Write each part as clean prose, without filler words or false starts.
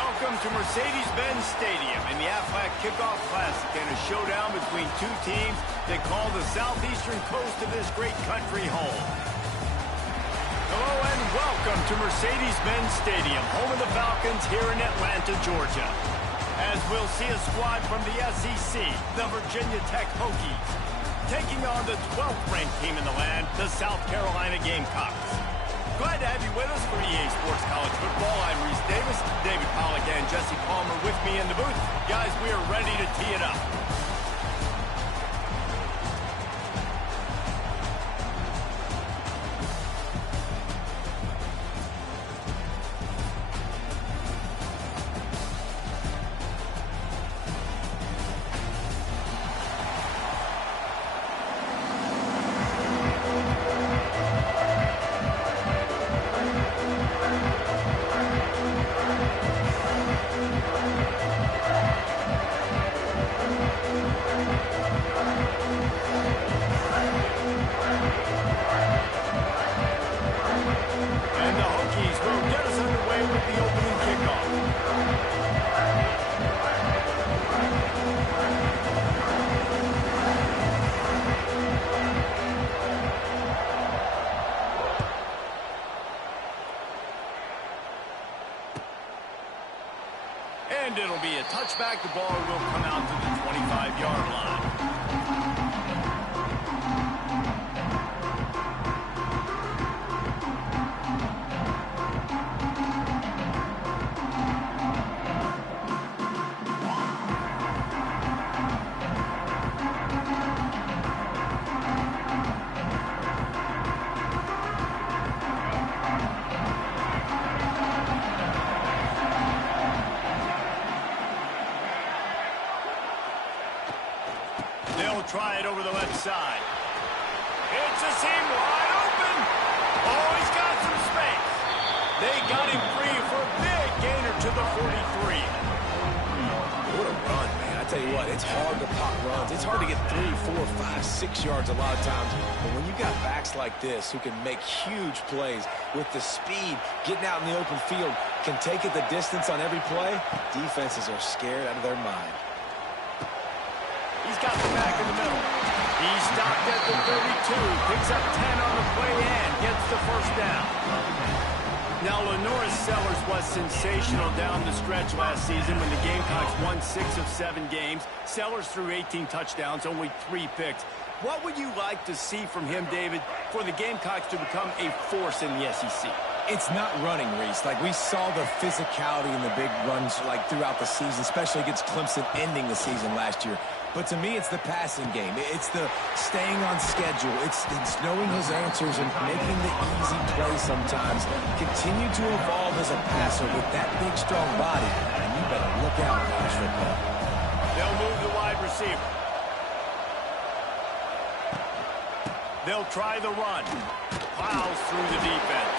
Welcome to Mercedes-Benz Stadium in the Aflac Kickoff Classic and a showdown between two teams that call the southeastern coast of this great country home. Hello and welcome to Mercedes-Benz Stadium, home of the Falcons here in Atlanta, Georgia. As we'll see a squad from the SEC, the Virginia Tech Hokies, taking on the 12th ranked team in the land, the South Carolina Gamecocks. Glad to have you with us for EA Sports College Football. I'm Reese Davis, David Pollack and Jesse Palmer with me in the booth. Guys, we are ready to tee it up. And it'll be a touchback. The ball will come out to the 25-yard line. They'll try it over the left side. It's a seam wide open. Oh, he's got some space. They got him free for a big gainer to the 43. What a run, man. I tell you what, it's hard to pop runs. It's hard to get 3, 4, 5, 6 yards a lot of times. But when you got backs like this who can make huge plays with the speed, getting out in the open field, can take it the distance on every play, defenses are scared out of their mind. He's got the back in the middle. He stopped at the 32, picks up 10 on the play and gets the first down. Now, Lenoris Sellers was sensational down the stretch last season when the Gamecocks won 6 of 7 games. Sellers threw 18 touchdowns, only 3 picks. What would you like to see from him, David, for the Gamecocks to become a force in the SEC? It's not running, Reese. Like, we saw the physicality in the big runs, like, throughout the season, especially against Clemson ending the season last year. But to me, it's the passing game. It's the staying on schedule. It's knowing his answers and making the easy play sometimes. Continue to evolve as a passer with that big, strong body. And you better look out, college football. They'll move the wide receiver. They'll try the run. Plows through the defense.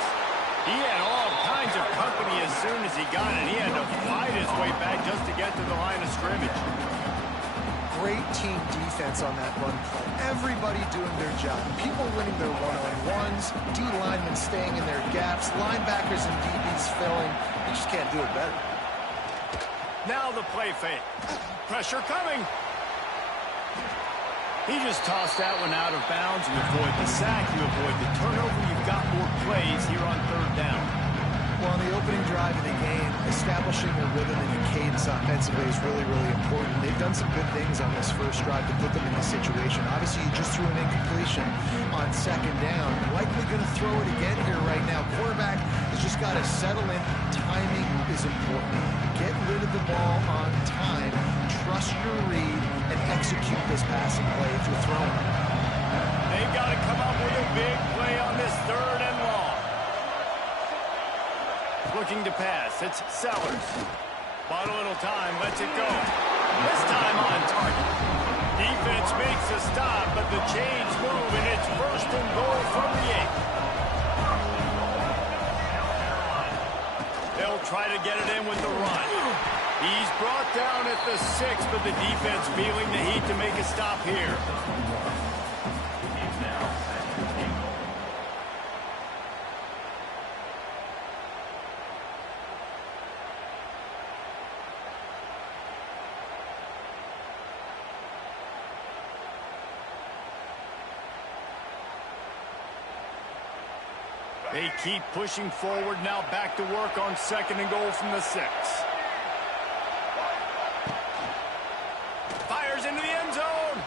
He had all kinds of company as soon as he got it. He had to fight his way back just to get to the line of scrimmage. Great team defense on that run play. Everybody doing their job. People winning their one-on-ones, D linemen staying in their gaps, linebackers and DBs filling. You just can't do it better. Now the play fake. Pressure coming. He just tossed that one out of bounds. You avoid the sack, you avoid the turnover. You've got more plays here on 3rd down. Well, on the opening drive of the game, establishing a rhythm and a cadence offensively is really, really important. They've done some good things on this first drive to put them in this situation. Obviously, you just threw an incompletion on 2nd down. Likely going to throw it again here right now. Quarterback has just got to settle in. Timing is important. Get rid of the ball on time. Trust your read and execute this passing play if you're throwing. They've got to come up with a big play on this 3rd and long. Looking to pass. It's Sellers. Bought a little time. Lets it go. This time on target. Defense makes a stop, but the chains move, and it's 1st and goal from the 8. They'll try to get it in with the run. He's brought down at the 6, but the defense feeling the heat to make a stop here. They keep pushing forward, now back to work on 2nd and goal from the 6. Fires into the end zone.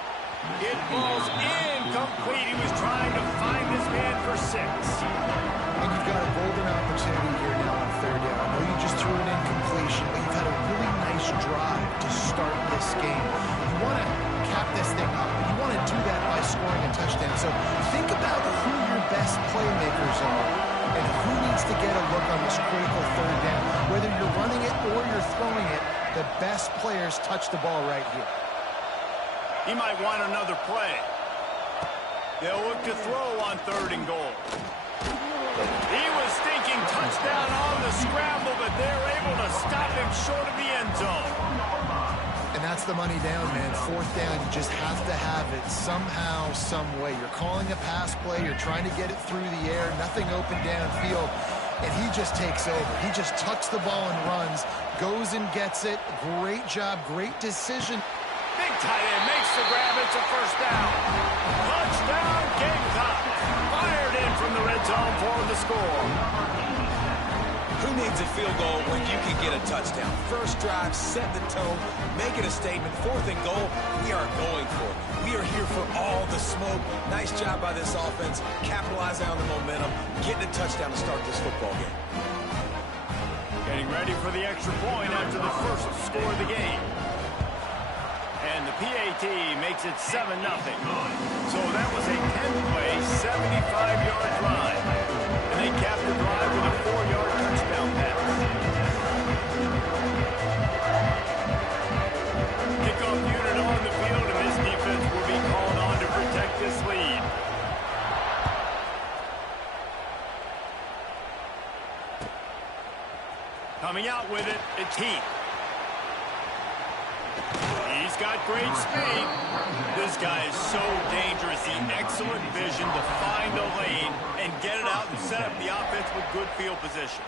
It falls incomplete. He was trying to find his man for 6. And you've got a golden opportunity here now on 3rd down. I know you just threw an incompletion, but you've had a really nice drive to start this game. You want to cap this thing up. You want to do that by scoring a touchdown. So think about who your best playmakers are and who needs to get a look on this critical 3rd down. Whether you're running it or you're throwing it, the best players touch the ball right here. He might want another play. They'll look to throw on 3rd and goal. He was thinking touchdown on the scramble, but they're able to stop him short of the end zone. And that's the money down, man. 4th down, you just have to have it somehow, some way. You're calling a pass play. You're trying to get it through the air. Nothing open downfield. And he just takes over. He just tucks the ball and runs, goes and gets it. Great job, great decision. Big tight end makes the grab. It's a 1st down. Touchdown, Gamecocks. Fired in from the red zone for the score. Who needs a field goal when you can get a touchdown? First drive, set the tone, make it a statement. 4th and goal, we are going for it. We are here for all the smoke. Nice job by this offense, capitalizing on the momentum, getting a touchdown to start this football game. Getting ready for the extra point after the first score of the game. And the PAT makes it 7-0. So that was a 10-play, 75-yard drive. And they capped the drive with a 4-yard touchdown pass. Kickoff unit on the field, and this defense will be called on to protect this lead. Coming out with it, it's Heath. He's got great speed. This guy is so dangerous. The excellent vision to find a lane and get it out and set up the offense with good field position.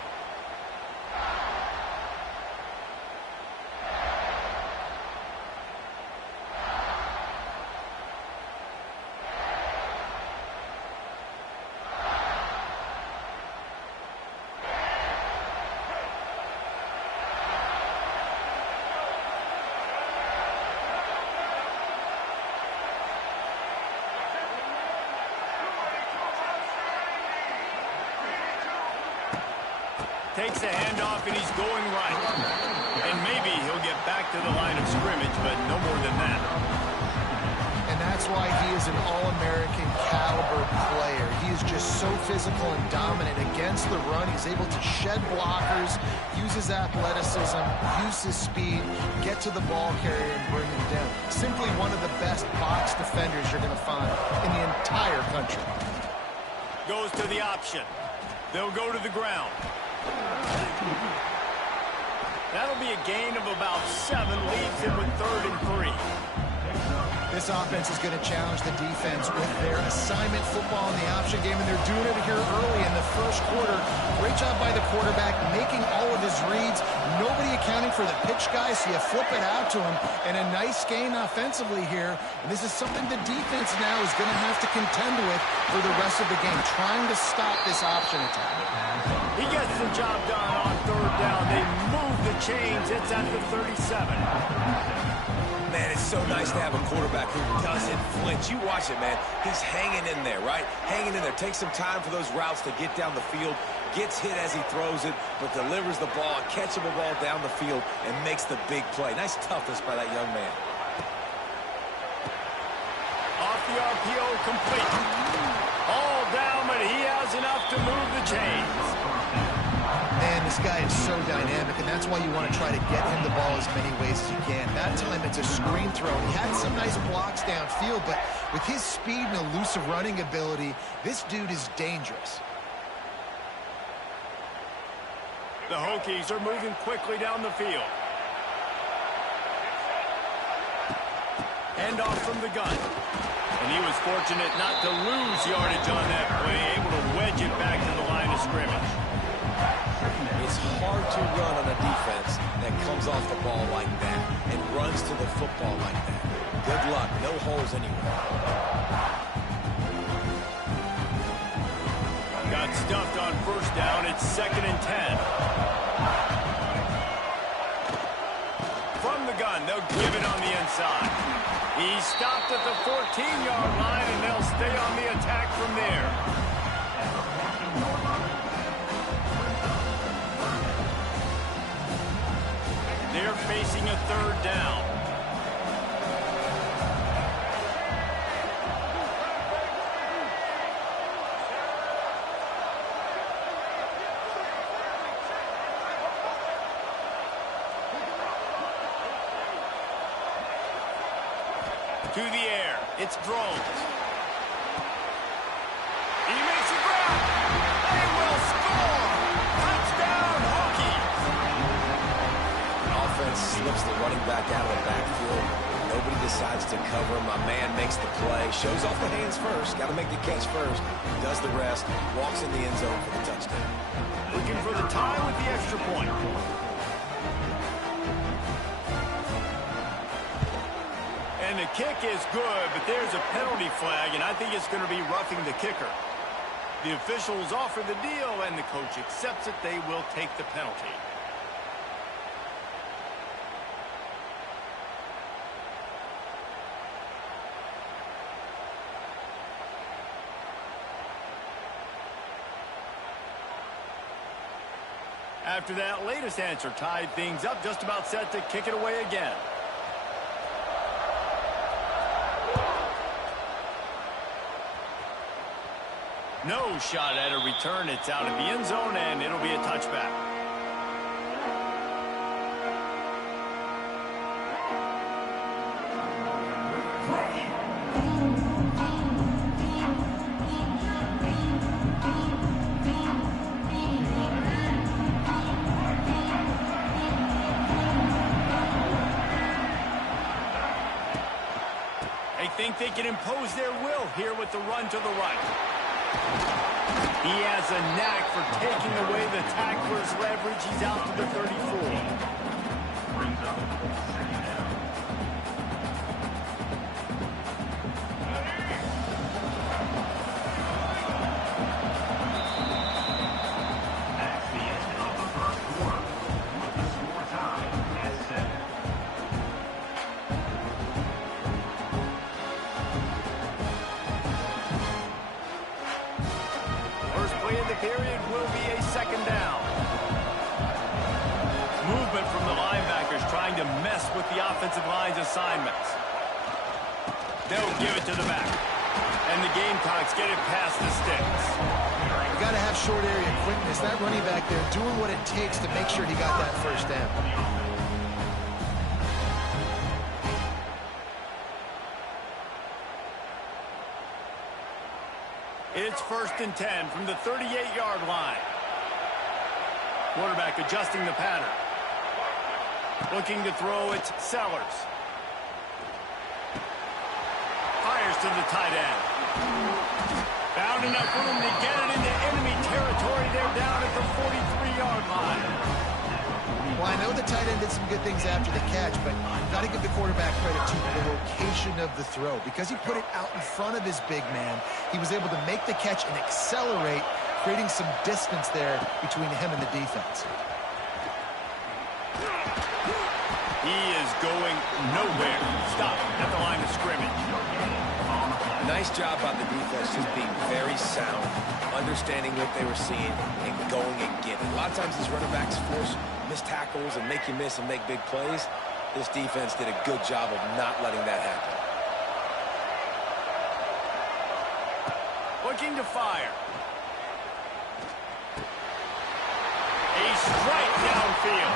Takes a handoff, and he's going right. And maybe he'll get back to the line of scrimmage, but no more than that. And that's why he is an All-American caliber player. He is just so physical and dominant against the run. He's able to shed blockers, use his athleticism, use his speed, get to the ball carrier and bring him down. Simply one of the best box defenders you're going to find in the entire country. Goes to the option. They'll go to the ground. That'll be a gain of about 7, leaves him with 3rd and 3. This offense is going to challenge the defense with their assignment football in the option game, and they're doing it here early in the first quarter. Great job by the quarterback, making all of his reads. Nobody accounting for the pitch guy, so you flip it out to him, and a nice gain offensively here. And this is something the defense now is going to have to contend with for the rest of the game, trying to stop this option attack. He gets the job done on 3rd down. They move the chains. It's at the 37. Man, it's so nice to have a quarterback who doesn't flinch. You watch it, man. He's hanging in there, right? Hanging in there. Takes some time for those routes to get down the field. Gets hit as he throws it, but delivers the ball, a catchable ball down the field, and makes the big play. Nice toughness by that young man. Off the RPO, complete. All down, but he has enough to move the chains. Man, this guy is so dynamic, and that's why you want to try to get him the ball as many ways as you can. That time, it's a screen throw. He had some nice blocks downfield, but with his speed and elusive running ability, this dude is dangerous. The Hokies are moving quickly down the field. Handoff from the gun. And he was fortunate not to lose yardage on that play, able to wedge it back to the line of scrimmage. It's hard to run on a defense that comes off the ball like that and runs to the football like that. Good luck. No holes anywhere. Got stuffed on first down. It's 2nd and 10. From the gun, they'll give it on the inside. He stopped at the 14-yard line, and they'll stay on the attack from there. They're facing a 3rd down. To the air, it's Drones. He makes a grab. They will score. Touchdown, Hokies. Offense slips the running back out of the backfield. Nobody decides to cover him. My man makes the play. Shows off the hands first. Got to make the catch first. Does the rest. Walks in the end zone for the touchdown. Looking for the tie with the extra point. And the kick is good, but there's a penalty flag, and I think it's going to be roughing the kicker. The officials offer the deal, and the coach accepts it. They will take the penalty. After that latest answer tied things up, just about set to kick it away again. No shot at a return. It's out of the end zone, and it'll be a touchback. They think they can impose their will here with the run to the right. He has a knack for taking away the tackler's leverage. He's out to the 34. Period will be a 2nd down. Movement from the linebackers trying to mess with the offensive line's assignments. They'll give it to the back. And the Gamecocks get it past the sticks. You got to have short area quickness. That running back there doing what it takes to make sure he got that first down. It's 1st and 10 from the 38-yard line. Quarterback adjusting the pattern. Looking to throw, it's Sellers. Fires to the tight end. Found enough room to get it into enemy territory. They're down at the 43-yard line. Well, I know the tight end did some good things after the catch, but got to give the quarterback credit to the location of the throw. Because he put it out in front of his big man, he was able to make the catch and accelerate, creating some distance there between him and the defense. He is going nowhere. Stop at the line of scrimmage. Nice job by the defense, just being very sound, understanding what they were seeing, and going and getting. A lot of times these running backs force missed tackles and make you miss and make big plays. This defense did a good job of not letting that happen. Looking to fire. A strike downfield.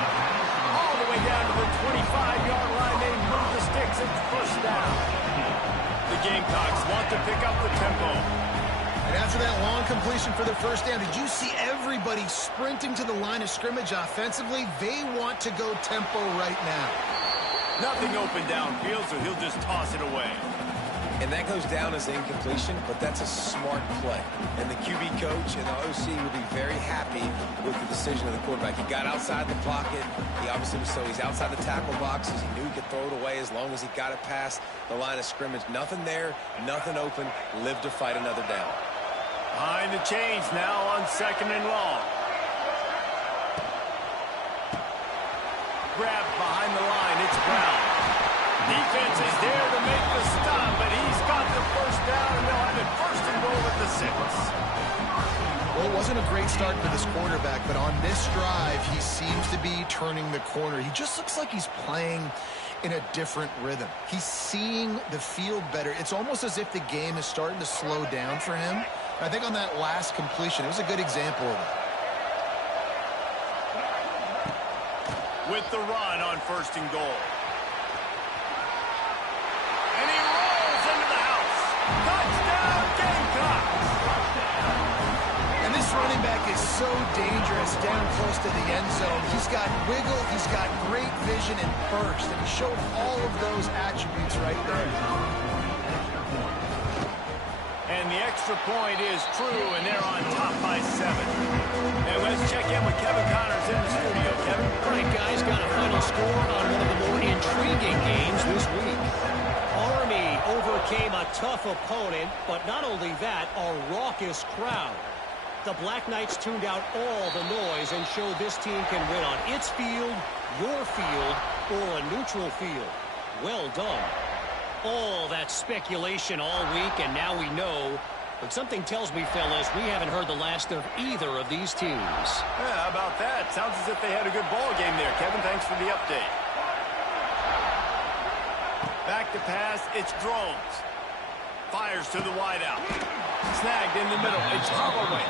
All the way down to the 25-yard line. They move the sticks. It's 1st down. The Gamecocks want to pick up the tempo. And after that long completion for the first down, did you see everybody sprinting to the line of scrimmage offensively? They want to go tempo right now. Nothing open downfield, so he'll just toss it away. And that goes down as incompletion, but that's a smart play. And the QB coach and the OC will be very happy with the decision of the quarterback. He got outside the pocket. He obviously was so he's outside the tackle boxes. He knew he could throw it away as long as he got it past the line of scrimmage. Nothing there, nothing open. Live to fight another down. Behind the chains now on 2nd and long. Grab behind the line. It's Brown. Defense is there to make the stop, but he's got the first down, and they'll have it 1st and goal at the 6. Well, it wasn't a great start for this quarterback, but on this drive, he seems to be turning the corner. He just looks like he's playing in a different rhythm. He's seeing the field better. It's almost as if the game is starting to slow down for him. I think on that last completion, it was a good example of that. With the run on 1st and goal. And he rolls into the house. Touchdown, Gamecocks! And this running back is so dangerous down close to the end zone. He's got wiggle, he's got great vision and burst, and he showed all of those attributes right there. And the extra point is true, and they're on top by 7. And let's check in with Kevin Connors in the studio. Kevin? All right, guys, got a final score on one of the more intriguing games this week. Army overcame a tough opponent, but not only that, a raucous crowd. The Black Knights tuned out all the noise and showed this team can win on its field, your field, or a neutral field. Well done. All that speculation all week, and now we know. But something tells me, fellas, we haven't heard the last of either of these teams. Yeah, how about that? Sounds as if they had a good ball game there. Kevin, thanks for the update. Back to pass, it's Drones. Fires to the wideout. Snagged in the middle, it's Holloway.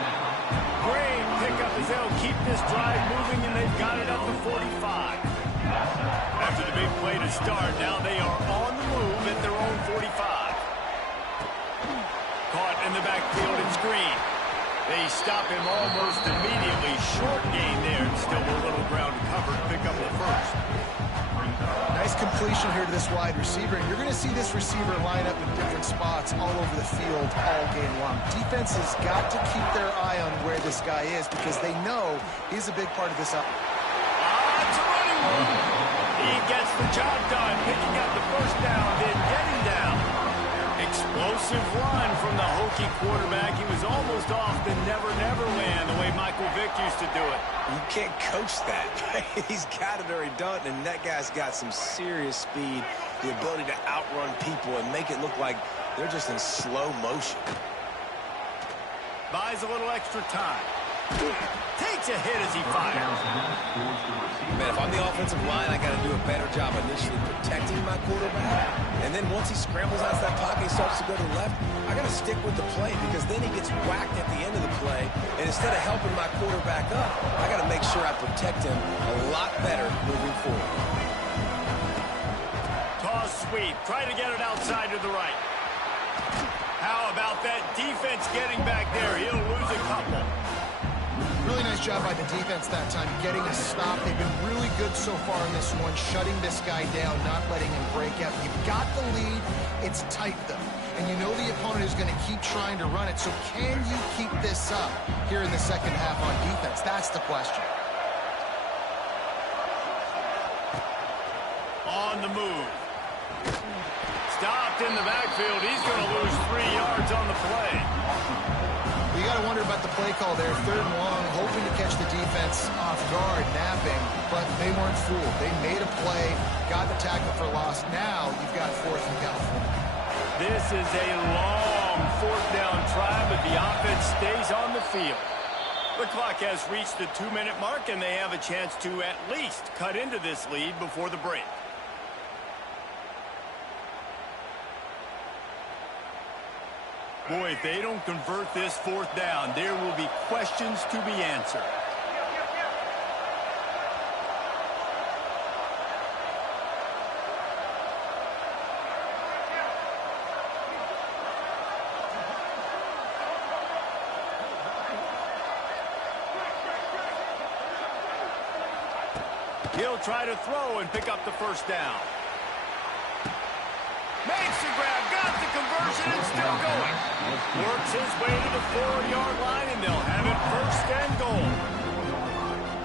Great pickup as they'll keep this drive moving, and they've got it up to 45. After the big play to start, now they are on the move at their own 45. Caught in the backfield, it's Green. They stop him almost immediately. Short gain there, and still a little ground covered. Pick up the 1st. Nice completion here to this wide receiver, and you're going to see this receiver line up in different spots all over the field all game long. Defense has got to keep their eye on where this guy is because they know he's a big part of this. It's a running one. He gets the job done, picking up the 1st down, then getting down. Explosive run from the Hokie quarterback. He was almost off the never-never land the way Michael Vick used to do it. You can't coach that. He's got it already done, and that guy's got some serious speed, the ability to outrun people and make it look like they're just in slow motion. Buys a little extra time. Takes a hit as he fires. Man, if I'm the offensive line, I got to do a better job initially protecting my quarterback. And then once he scrambles out of that pocket, he starts to go to the left, I got to stick with the play because then he gets whacked at the end of the play. And instead of helping my quarterback up, I got to make sure I protect him a lot better moving forward. Toss sweep. Try to get it outside to the right. How about that defense getting back there? He'll lose a couple. Really nice job by the defense that time, getting a stop. They've been really good so far in this one, shutting this guy down, not letting him break out. You've got the lead. It's tight, though. And you know the opponent is going to keep trying to run it. So can you keep this up here in the second half on defense? That's the question. On the move. Stopped in the backfield. He's going to lose 3 yards on the play. You got to wonder about the play call there. 3rd and long, hoping to catch the defense off guard, napping, but they weren't fooled. They made a play, got the tackle for loss. Now you've got 4th and California. This is a long 4th down try, but the offense stays on the field. The clock has reached the 2-minute mark, and they have a chance to at least cut into this lead before the break. Boy, if they don't convert this 4th down, there will be questions to be answered. He'll try to throw and pick up the 1st down. Makes the grab, got the conversion, and still going. Works his way to the 4-yard line, and they'll have it 1st and goal.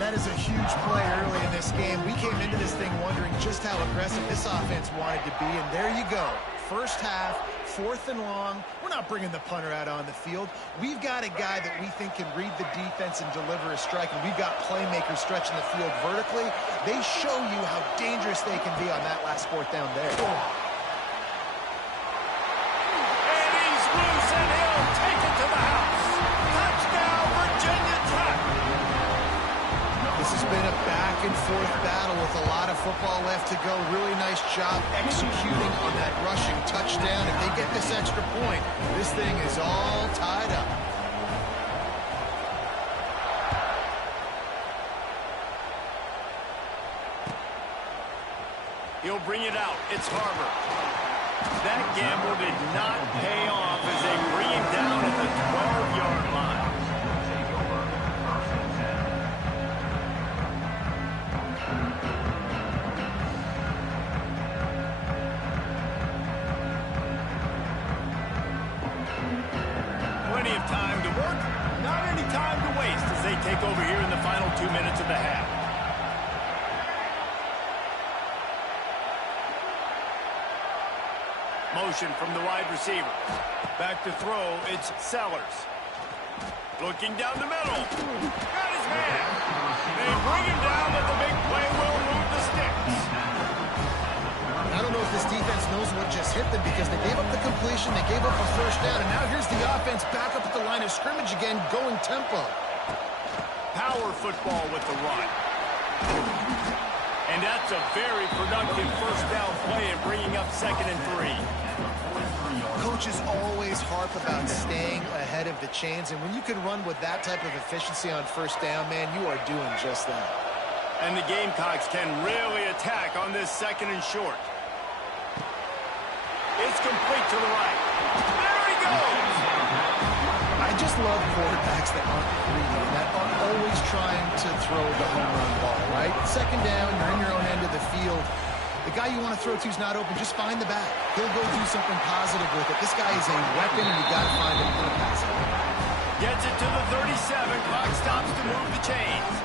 That is a huge play early in this game. We came into this thing wondering just how aggressive this offense wanted to be, and there you go. first half, 4th and long. We're not bringing the punter out on the field. We've got a guy that we think can read the defense and deliver a strike, and we've got playmakers stretching the field vertically. They show you how dangerous they can be on that last 4th down there. And he's loose, and he'll take it to the house. Touchdown, Virginia Tech. This has been a back-and-forth battle with a lot of football left to go. Really nice job executing on that rushing touchdown. If they get this extra point, this thing is all tied up. He'll bring it out. It's Harbor. That gamble did not pay off as they bring him down at the 12-yard line. Plenty of time to work, not any time to waste as they take over here in the final 2 minutes of the half. Motion from the wide receiver. Back to throw, it's Sellers. Looking down the middle. Got his man. They bring him down, but the big play will move the sticks. I don't know if this defense knows what just hit them because they gave up the completion, they gave up a first down, and now here's the offense back up at the line of scrimmage again, going tempo. Power football with the run. And that's a very productive first down play and bringing up 2nd and 3. Coaches always harp about staying ahead of the chains, and when you can run with that type of efficiency on first down, man, you are doing just that. And the Gamecocks can really attack on this 2nd and short. It's complete to the right. There he goes! I just love quarterbacks that aren't greedy and that aren't always trying to throw the home run ball, right? 2nd down, you're in your own end of the field. The guy you want to throw to is not open. Just find the back. He'll go do something positive with it. This guy is a weapon, and you got to find him in the passing game. Gets it to the 37. Clock stops to move the chains.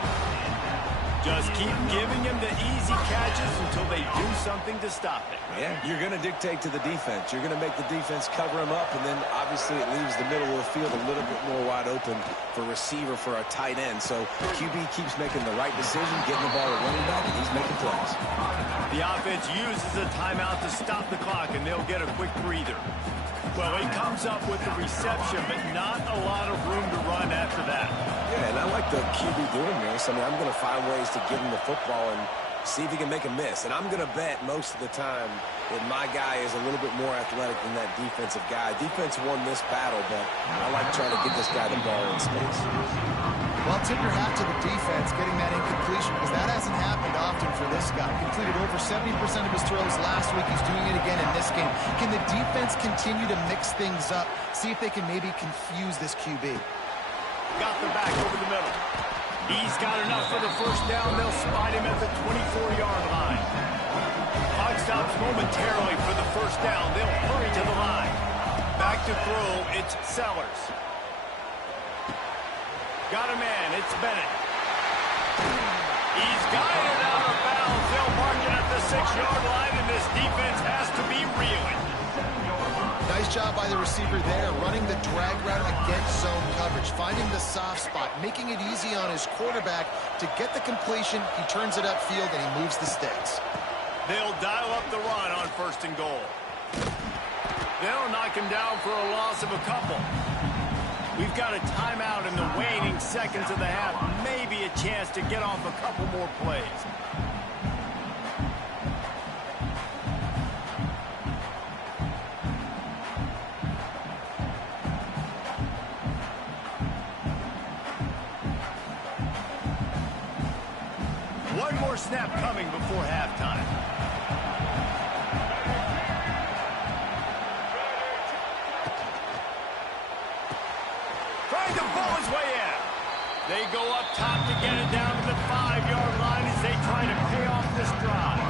Just keep giving him the easy catches until they do something to stop it. Yeah, you're going to dictate to the defense. You're going to make the defense cover him up, and then obviously it leaves the middle of the field a little bit more wide open for receiver, for a tight end. So QB keeps making the right decision, getting the ball to running back, and he's making plays. The offense uses a timeout to stop the clock, and they'll get a quick breather. Well, he comes up with the reception, but not a lot of room to run after that. Yeah, and I like the QB doing this. I mean, I'm going to find ways to give him the football and see if he can make a miss. And I'm going to bet most of the time that my guy is a little bit more athletic than that defensive guy. Defense won this battle, but I like trying to get this guy the ball in space. Well, tip your hat to the defense getting that incompletion because that hasn't happened often for this guy. Completed over 70% of his throws last week. He's doing it again in this game. Can the defense continue to mix things up? See if they can maybe confuse this QB. Got the back over the middle. He's got enough for the first down. They'll spot him at the 24-yard line. Clock stops momentarily for the first down. They'll hurry to the line. Back to throw, it's Sellers. Got a man, it's Bennett. He's got it out of bounds. They'll mark it at the 6-yard line, and this defense has to be reeling. Nice job by the receiver there, running the drag route against zone coverage, finding the soft spot, making it easy on his quarterback to get the completion. He turns it upfield, and he moves the sticks. They'll dial up the run on 1st and goal. They'll knock him down for a loss of a couple. We've got a timeout in the waning seconds of the half. Maybe a chance to get off a couple more plays. One more snap coming before halftime. Trying to pull his way in. They go up top to get it down to the 5-yard line as they try to pay off this drive.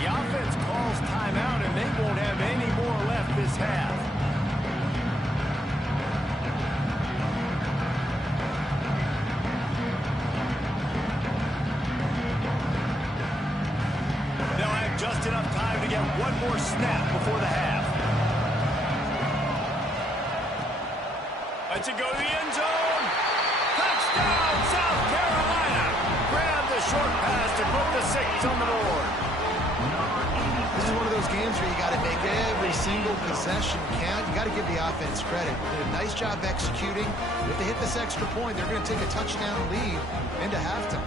The offense calls timeout, and they won't have any more left this half. They'll have just enough time to get one more snap before the half. Let's it go to the end zone. Touchdown, South Carolina. Grab the short pass to put the 6 on the board. This is one of those games where you got to make every single possession count. You got to give the offense credit. They did a nice job executing. If they hit this extra point, they're going to take a touchdown lead into halftime.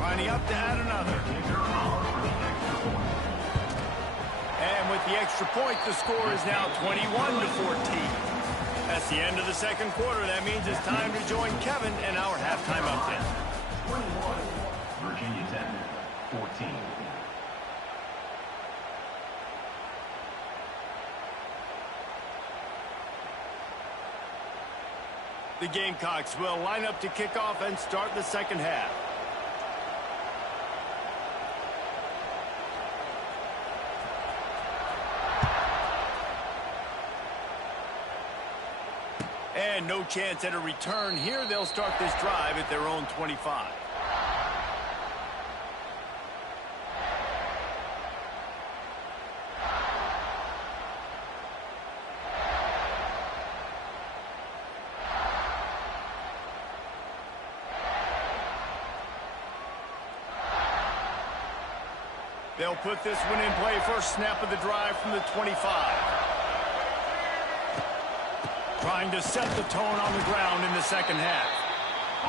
Lining up to add another. And with the extra point, the score is now 21-14. That's the end of the second quarter. That means it's time to join Kevin and our halftime update. 21, Virginia Tech, 14. The Gamecocks will line up to kick off and start the second half. And no chance at a return here. They'll start this drive at their own 25. They'll put this one in play. First snap of the drive from the 25. Trying to set the tone on the ground in the second half.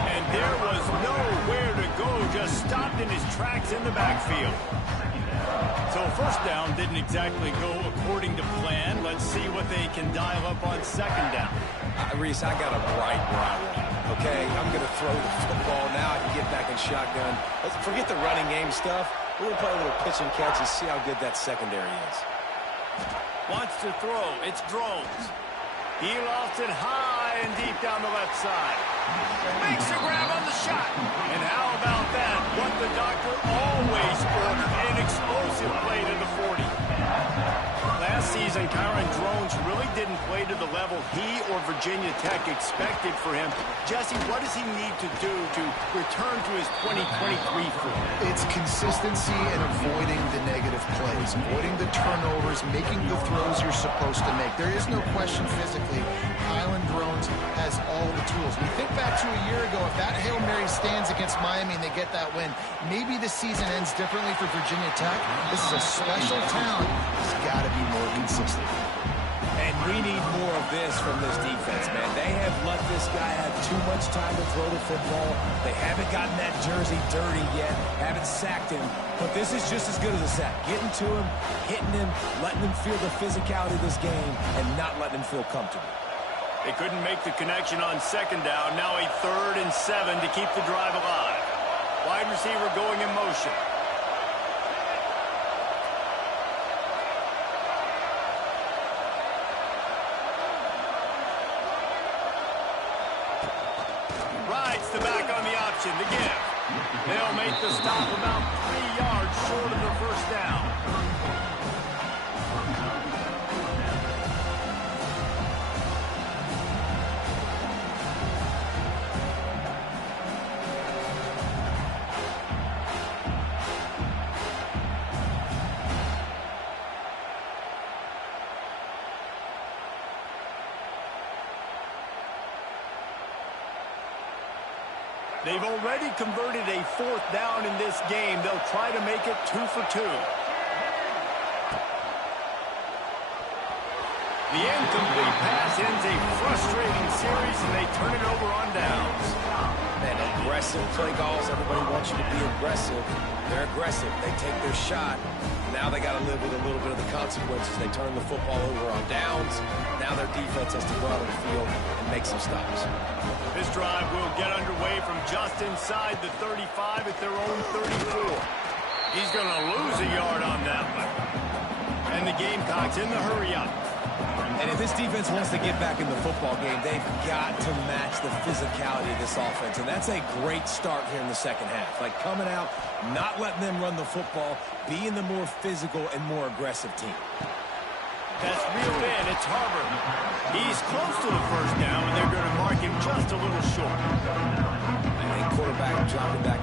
And there was nowhere to go, just stopped in his tracks in the backfield. So first down didn't exactly go according to plan. Let's see what they can dial up on second down. Reese, I got a bright where I want it, okay? I'm going to throw the football. Now I can get back in shotgun. Let's forget the running game stuff. We're going to play a little pitch and catch and see how good that secondary is. Wants to throw. It's Drones. He lost it high and deep down the left side. Makes a grab on the shot. And how about that? What the doctor always ordered. An explosive play to the 40. Last season, Kyron Drones really didn't play to the level he or Virginia Tech expected for him. Jesse, what does he need to do to return to his 2023 form? It's consistency and avoiding the negative plays, avoiding the turnovers, making the throws you're supposed to make. There is no question physically, Kyron Drones has all the tools. We think back to a year ago, if that Hail Mary stands against Miami and they get that win, maybe the season ends differently for Virginia Tech. This is a special talent. He's got to be more consistent. And we need more of this from this defense, man. They have let this guy have too much time to throw the football. They haven't gotten that jersey dirty yet, haven't sacked him. But this is just as good as a sack. Getting to him, hitting him, letting him feel the physicality of this game, and not letting him feel comfortable. They couldn't make the connection on second down. Now a 3rd and 7 to keep the drive alive. Wide receiver going in motion. Rides the back on the option, the give. They'll make the stop about 3 yards short of the first down. They've already converted a 4th down in this game. They'll try to make it 2 for 2. The incomplete pass ends a frustrating series, and they turn it over on downs. Man, aggressive play calls. Everybody wants you to be aggressive. They're aggressive. They take their shot. Now they got to live with a little bit of the consequences. They turn the football over on downs. Now their defense has to go out on the field and make some stops. This drive will get underway from just inside the 35 at their own 34. He's going to lose a yard on that one. And the Gamecocks in the hurry up. And if this defense wants to get back in the football game, they've got to match the physicality of this offense. And that's a great start here in the second half. Like coming out, not letting them run the football, being the more physical and more aggressive team. That's reeled in. It's Harvard. He's close to the first down, and they're going to mark him just a little short. And quarterback dropping back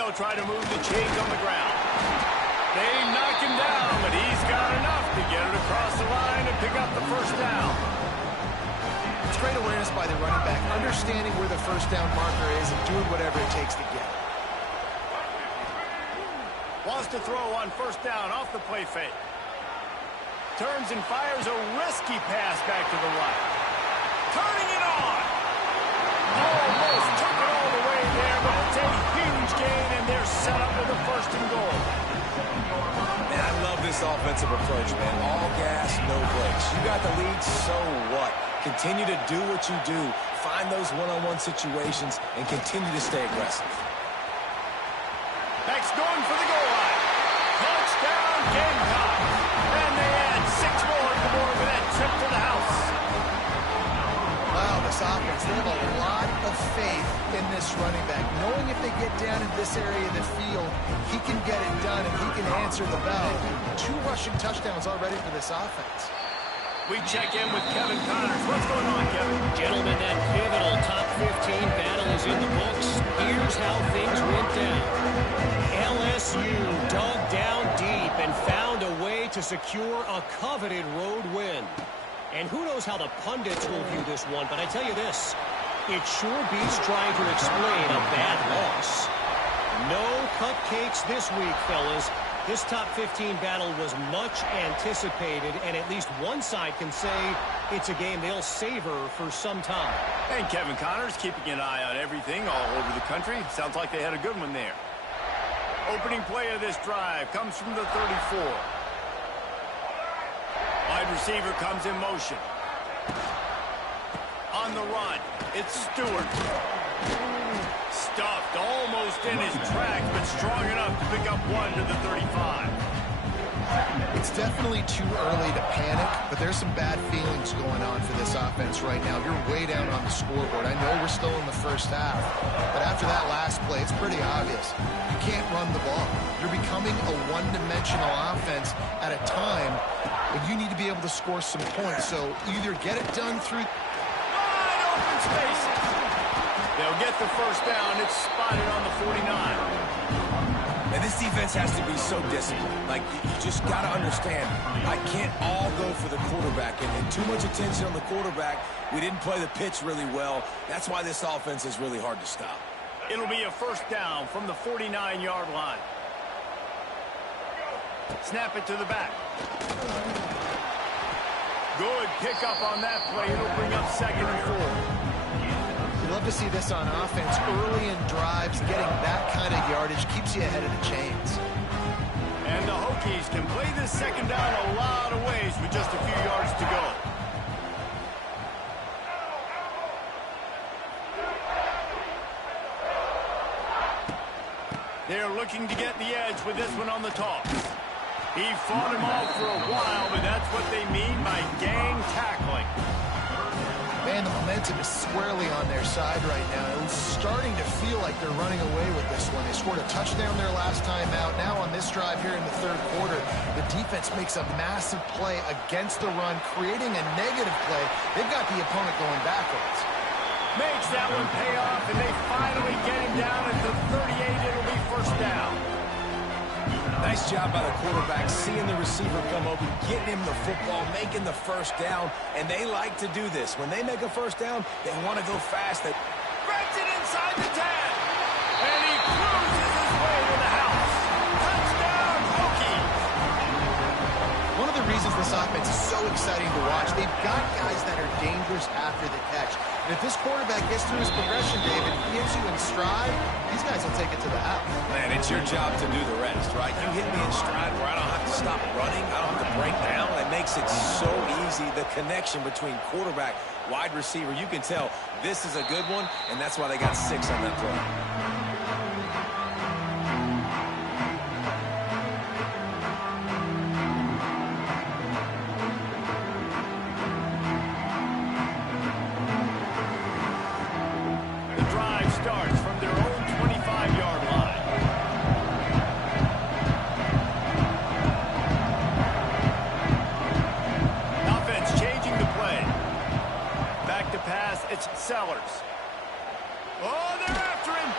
They'll try to move the chains on the ground. They knock him down, but he's got enough to get it across the line and pick up the first down. It's great awareness by the running back, understanding where the first down marker is and doing whatever it takes to get it. Wants to throw on first down off the play fake. Turns and fires a risky pass back to the right. Turning it on. Almost took it all the way there, but it's a huge gain, and they're set up with a first and goal. Man, I love this offensive approach, man. All gas, no brakes. You got the lead, so what? Continue to do what you do. Find those one-on-one situations and continue to stay aggressive. Next going for the goal line. Touchdown, Gamecock. And they add 6 more to more with that trip to the house. Wow, this offense, they have a lot of faith in this running back, knowing if they get down in this area of the field, he can get it done and he can answer the bell. 2 rushing touchdowns already for this offense. We check in with Kevin Connors. What's going on, Kevin? Gentlemen, that pivotal top 15 battle is in the books. Here's how things went down. LSU dug down deep and found a way to secure a coveted road win. And who knows how the pundits will view this one, but I tell you this, it sure beats trying to explain a bad loss. No cupcakes this week, fellas. This top 15 battle was much anticipated, and at least one side can say it's a game they'll savor for some time. And Kevin Connors keeping an eye on everything all over the country. Sounds like they had a good one there. Opening play of this drive comes from the 34. Wide receiver comes in motion. On the run, it's Stewart. Stuffed almost in his tracks, but strong enough to pick up 1 to the 35. It's definitely too early to panic, but there's some bad feelings going on for this offense right now. You're way down on the scoreboard. I know we're still in the first half, but after that last play, it's pretty obvious. You can't run the ball. You're becoming a one-dimensional offense at a time when you need to be able to score some points. So either get it done through... Wide open space. They'll get the first down. It's spotted on the 49. And this defense has to be so disciplined. Like, you just got to understand, I can't all go for the quarterback. And too much attention on the quarterback. We didn't play the pitch really well. That's why this offense is really hard to stop. It'll be a first down from the 49-yard line. Snap it to the back. Good pickup on that play. It'll bring up 2nd and 4. Love to see this on offense early in drives. Getting that kind of yardage keeps you ahead of the chains. And the Hokies can play this second down a lot of ways with just a few yards to go. They're looking to get the edge with this one on the toss. He fought him off for a while, but that's what they mean by gang tackling. Man, the momentum is squarely on their side right now. It's starting to feel like they're running away with this one. They scored a touchdown their last time out. Now on this drive here in the 3rd quarter, the defense makes a massive play against the run, creating a negative play. They've got the opponent going backwards. Makes that one pay off, and they finally get him down at the 38. It'll be first down. Nice job by the quarterback, seeing the receiver come open, getting him the football, making the first down, and they like to do this. When they make a first down, they want to go fast. They grabs it inside the 10, and he cruises his way to the house. Touchdown, Hokies! One of the reasons this offense is so exciting to watch, they've got guys that are dangerous after the catch. And if this quarterback gets through his progression, David, he hits you in stride, these guys will take it to the house. Man, it's your job to do the rest, right? You hit me in stride where I don't have to stop running. I don't have to break down. It makes it so easy. The connection between quarterback, wide receiver, you can tell this is a good one, and that's why they got 6 on that play. Starts from their own 25-yard line. Offense changing the play. Back to pass, it's Sellers. Oh, they're after him.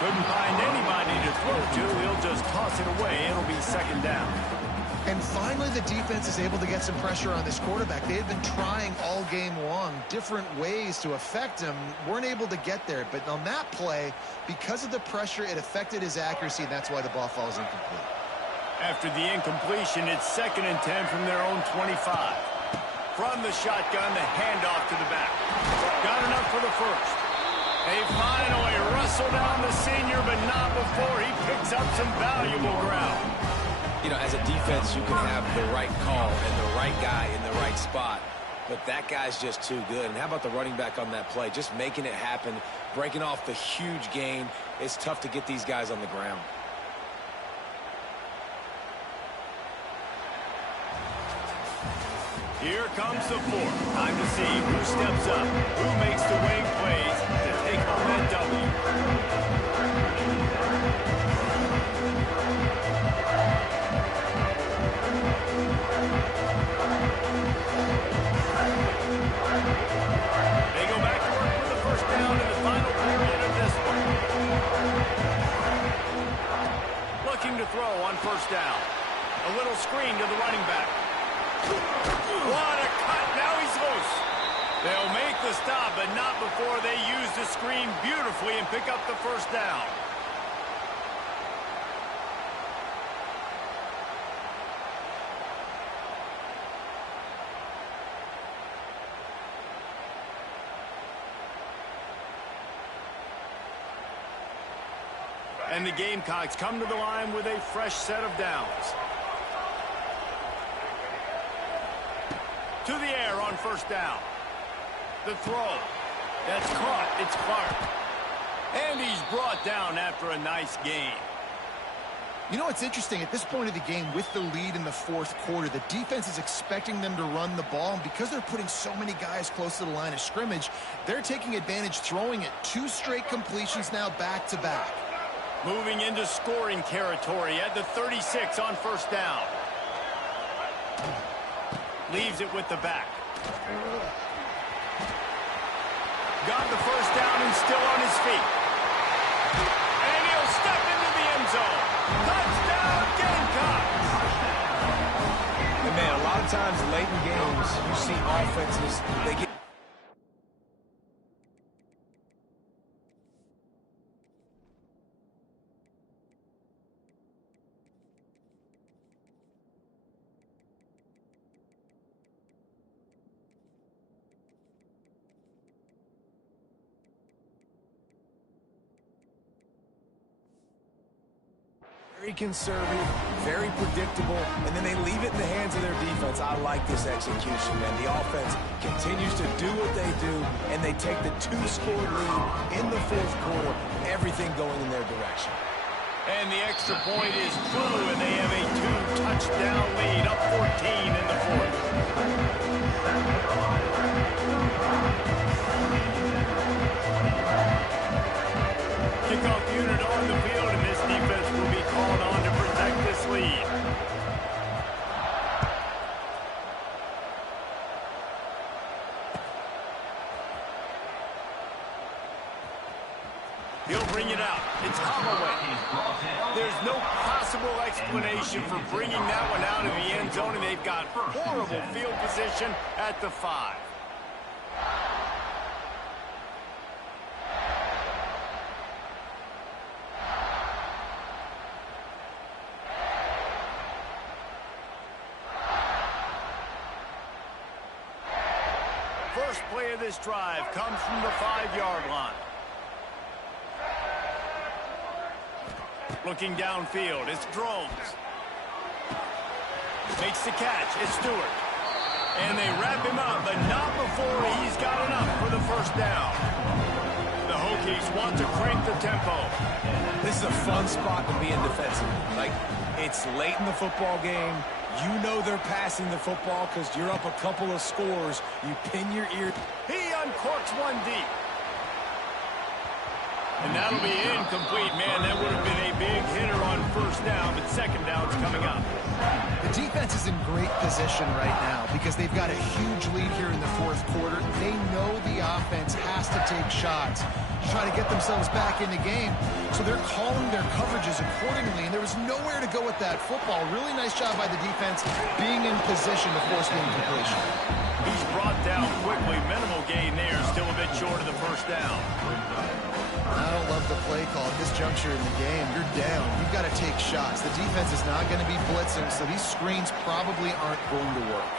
Couldn't find anybody to throw to. He'll just toss it away. It'll be second down. And finally, the defense is able to get some pressure on this quarterback. They had been trying all game long different ways to affect him. Weren't able to get there. But on that play, because of the pressure, it affected his accuracy, and that's why the ball falls incomplete. After the incompletion, it's 2nd and 10 from their own 25. From the shotgun, the handoff to the back. Got enough for the first. They finally wrestle down the senior, but not before he picks up some valuable ground. You know, as a defense, you can have the right call and the right guy in the right spot, but that guy's just too good. And how about the running back on that play? Just making it happen, breaking off the huge gain. It's tough to get these guys on the ground. Here comes the fourth. Time to see who steps up, who makes the winning plays to take home that W. They go back to work with the first down in the final period of this one. Looking to throw on first down. A little screen to the running back. What a cut. Now he's loose. They'll make the stop, but not before they use the screen beautifully and pick up the first down. And the Gamecocks come to the line with a fresh set of downs. To the air on first down. The throw. That's caught. It's Clark. And he's brought down after a nice gain. You know, it's interesting. At this point of the game, with the lead in the fourth quarter, the defense is expecting them to run the ball. And because they're putting so many guys close to the line of scrimmage, they're taking advantage, throwing it 2 straight completions now back-to-back. Moving into scoring territory at the 36 on first down. Leaves it with the back. Got the first down and still on his feet. And he'll step into the end zone. Touchdown, Gamecocks! And man, a lot of times late in games, you see offenses, they get very conservative, very predictable, and then they leave it in the hands of their defense. I like this execution, man. The offense continues to do what they do, and they take the 2-score lead in the fourth quarter, everything going in their direction. And the extra point is true, and they have a 2-touchdown lead, up 14 in the fourth. Kickoff unit on the field, and this defense will be called on to protect this lead. He'll bring it out. It's Holloway. There's no possible explanation for bringing that one out of the end zone, and they've got horrible field position at the 5. First play of this drive comes from the 5-yard line. Looking downfield, it's Drones. Makes the catch, it's Stewart. And they wrap him up, but not before he's got enough for the first down. The Hokies want to crank the tempo. This is a fun spot to be in defensively. Like, it's late in the football game. You know they're passing the football because you're up a couple of scores. You pin your ear. He uncorks one deep. And that'll be incomplete. Man, that would have been a big hitter on first down, but second down's coming up. The defense is in great position right now because they've got a huge lead here in the fourth quarter. They know the offense has to take shots to try to get themselves back in the game. So they're calling their coverages accordingly, and there was nowhere to go with that football. Really nice job by the defense being in position to force the incompletion. He's brought down quickly. Minimal gain there. Still a bit short of the first down. I don't love the play call at this juncture in the game. You're down. You've got to take shots. The defense is not going to be blitzing, so these screens probably aren't going to work.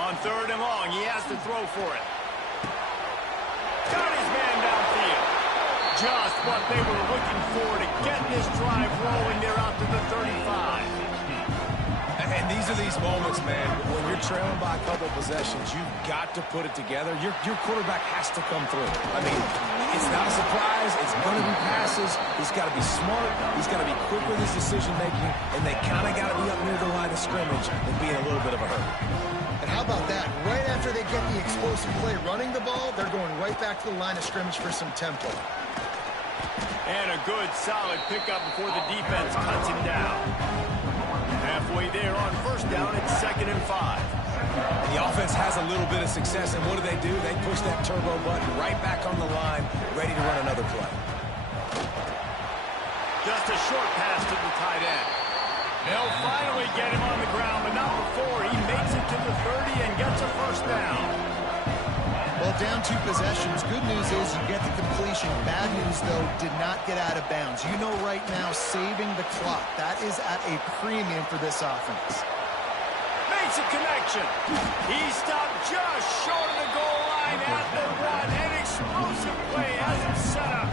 On 3rd and long, he has to throw for it. Got his man downfield. Just what they were looking for to get this drive rolling there out to the 35. And these are these moments, man, when you're trailing by a couple possessions, you've got to put it together. Your quarterback has to come through. I mean, it's not a surprise. It's going to be passes. He's got to be smart. He's got to be quick with his decision-making, and they kind of got to be up near the line of scrimmage and be in a little bit of a hurry. And how about that? Right after they get the explosive play running the ball, they're going right back to the line of scrimmage for some tempo. And a good, solid pickup before the defense cuts him down. Halfway there on 1st down, it's 2nd and 5. The offense has a little bit of success, and what do? They push that turbo button right back on the line, ready to run another play. Just a short pass to the tight end. They'll finally get him on the ground, but not before. He makes it to the 30 and gets a 1st down. Well, down 2 possessions. Good news is you get the completion. Bad news, though, did not get out of bounds. You know right now, saving the clock. That is at a premium for this offense. Makes a connection. He stopped just short of the goal line at the 1. An explosive play has him set up.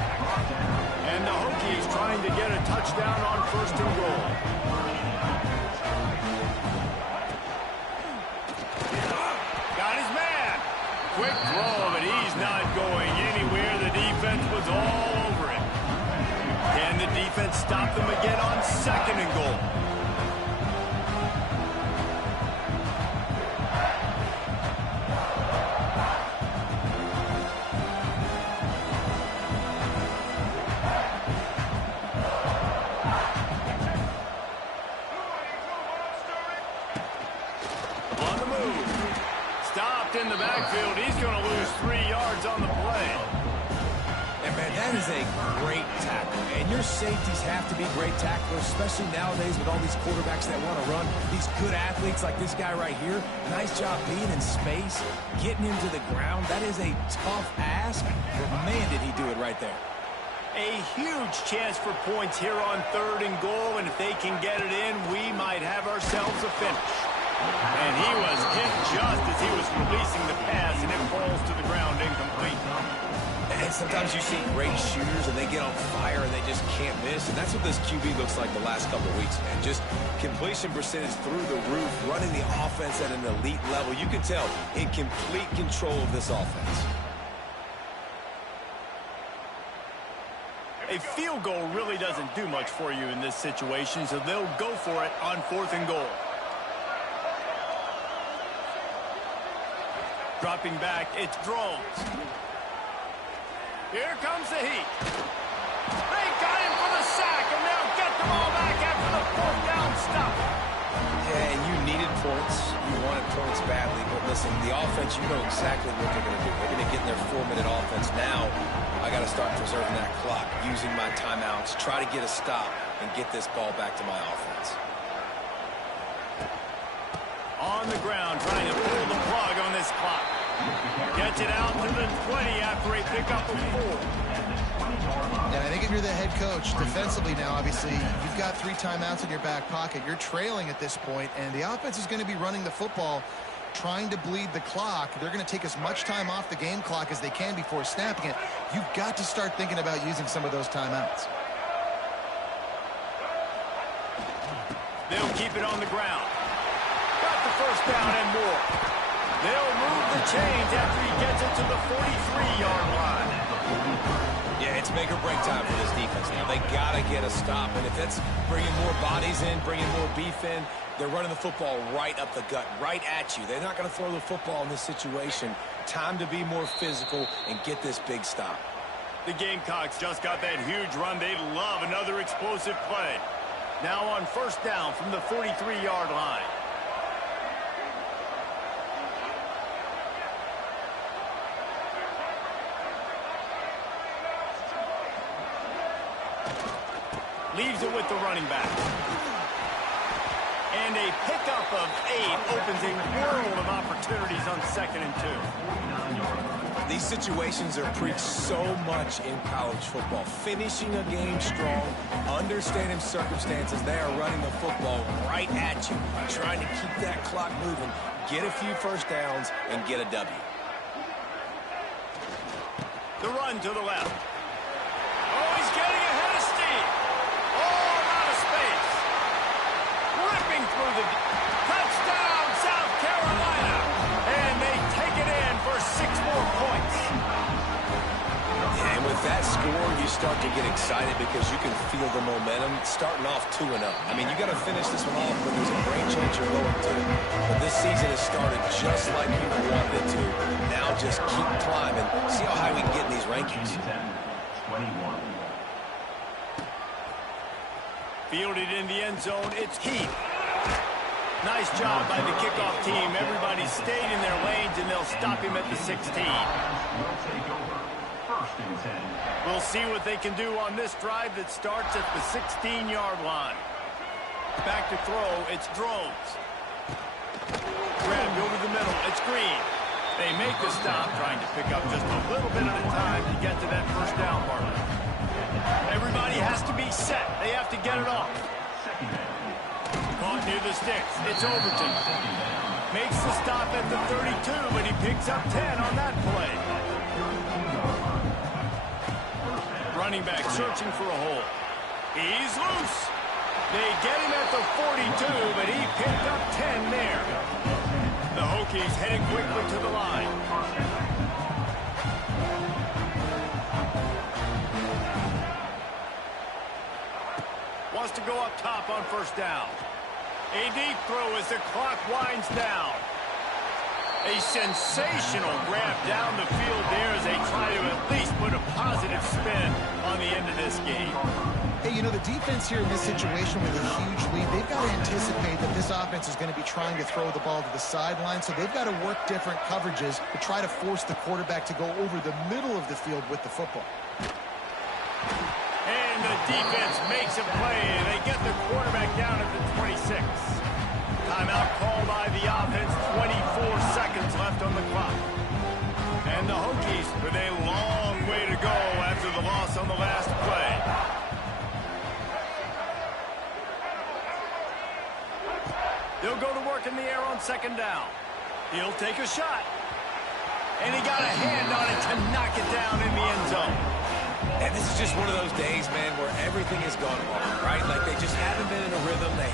And the Hokies trying to get a touchdown on 1st and goal. Got his man. Quick throw, but he's not going anywhere. The defense was all over it. Can the defense stop them again on 2nd and goal? On the move. Stopped in the backfield. He's going to lose 3 yards on the play. And, man, that is a great tackle. And your safeties have to be great tacklers, especially nowadays with all these quarterbacks that want to run. These good athletes like this guy right here. Nice job being in space, getting him to the ground. That is a tough ask, but, man, did he do it right there. A huge chance for points here on 3rd and goal, and if they can get it in, we might have ourselves a finish. And he was hit just as he was releasing the pass, and it falls to the ground incomplete. And sometimes you see great shooters, and they get on fire, and they just can't miss. And that's what this QB looks like the last couple of weeks, man. Just completion percentage through the roof, running the offense at an elite level. You can tell in complete control of this offense. A field goal really doesn't do much for you in this situation, so they'll go for it on 4th and goal. Dropping back, it's Drones. Here comes the heat. They got him for the sack, and they'll get the ball back after the 4th down stop. Yeah, and you needed points. You wanted points badly. But listen, the offense, you know exactly what they're going to do. They're going to get in their 4-minute offense. Now, I got to start preserving that clock, using my timeouts, try to get a stop, and get this ball back to my offense. On the ground, trying to pull the plug on this clock. Gets it out to the 20 after a pickup of 4. And I think if you're the head coach, defensively now, obviously, you've got 3 timeouts in your back pocket. You're trailing at this point, and the offense is going to be running the football, trying to bleed the clock. They're going to take as much time off the game clock as they can before snapping it. You've got to start thinking about using some of those timeouts. They'll keep it on the ground. Got the 1st down and more. They'll move the chains after he gets it to the 43-yard line. Yeah, it's make or break time for this defense now. They got to get a stop, and if that's bringing more bodies in, bringing more beef in, they're running the football right up the gut, right at you. They're not going to throw the football in this situation. Time to be more physical and get this big stop. The Gamecocks just got that huge run. They love another explosive play. Now on first down from the 43-yard line. Leaves it with the running back. And a pickup of 8 opens a world of opportunities on 2nd and 2. These situations are preached so much in college football. Finishing a game strong, understanding circumstances. They are running the football right at you, trying to keep that clock moving, get a few first downs, and get a W. The run to the left. Oh, he's getting ahead of steam. Oh, out of space. Ripping through the touchdown, South Carolina. And they take it in for 6 more points. And with that score, you start to get excited because you can feel the momentum starting off 2-0. I mean, you got to finish this one off, but there's a brain change you're going to. But this season has started just like you wanted it to. Now just keep climbing. See how high we can get in these rankings. 21. Fielded in the end zone, it's Heath. Nice job by the kickoff team. Everybody stayed in their lanes, and they'll stop him at the 16. Will take over. 1st and 10. We'll see what they can do on this drive that starts at the 16-yard line. Back to throw, it's Drones. Grabbed over the middle, it's Green. They make the stop, trying to pick up just a little bit at a time to get to that first down marker. Everybody has to be set. They have to get it off. Caught near the sticks. It's Overton. Makes the stop at the 32, but he picks up 10 on that play. Running back searching for a hole. He's loose. They get him at the 42, but he picked up 10 there. The Hokies heading quickly to the line. Wants to go up top on first down. A deep throw as the clock winds down. A sensational grab down the field there as they try to at least put a positive spin on the end of this game. Hey, you know, the defense here in this situation with a huge lead, they've got to anticipate that this offense is going to be trying to throw the ball to the sideline, so they've got to work different coverages to try to force the quarterback to go over the middle of the field with the football. And the defense makes a play. They get the quarterback down at the 26. Timeout called by the offense. 24 seconds left on the clock. And the Hokies with a long way to go after the loss on the last play. They'll go to work in the air on second down. He'll take a shot. And he got a hand on it to knock it down in the end zone. And this is just one of those days, man, where everything has gone wrong, right? Like they just haven't been in a rhythm. They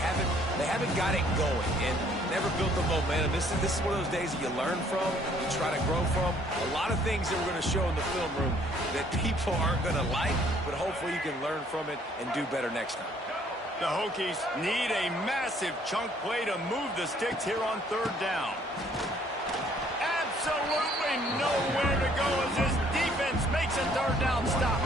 haven't got it going and never built the momentum. This is one of those days that you learn from, you try to grow from. A lot of things that we're going to show in the film room that people aren't going to like, but hopefully you can learn from it and do better next time. The Hokies need a massive chunk play to move the sticks here on third down. Absolutely nowhere to go as this defense makes a third down stop.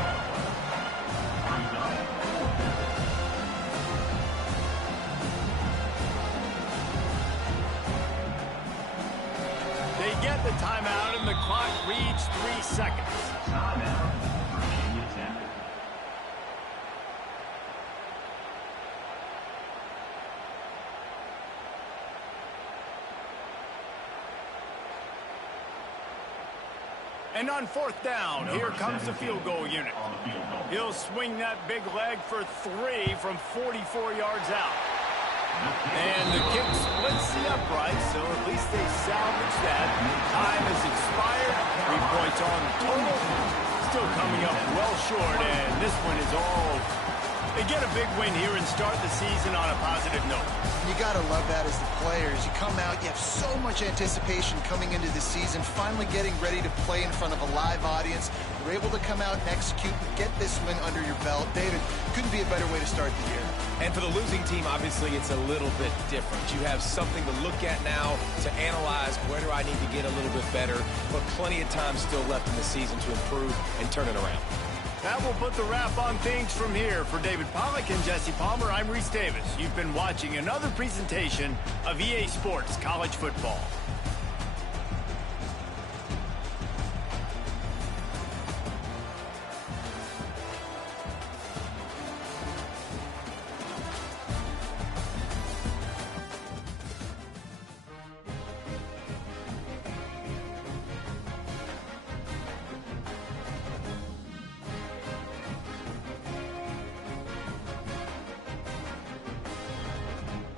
They get the timeout and the clock reads 3 seconds. Timeout. Virginia Tech. And on fourth down, here comes the field goal unit. He'll swing that big leg for 3 from 44 yards out. And the kick splits the upright, so at least they salvage that. Time has expired. 3 points on the total. Still coming up well short, and this one is all. They get a big win here and start the season on a positive note. You got to love that as the players. You come out, you have so much anticipation coming into the season, finally getting ready to play in front of a live audience. You're able to come out and execute and get this win under your belt. David, couldn't be a better way to start the year. And for the losing team, obviously, it's a little bit different. You have something to look at now to analyze where do I need to get a little bit better, but plenty of time still left in the season to improve and turn it around. That will put the wrap on things from here. For David Pollack and Jesse Palmer, I'm Reese Davis. You've been watching another presentation of EA Sports College Football.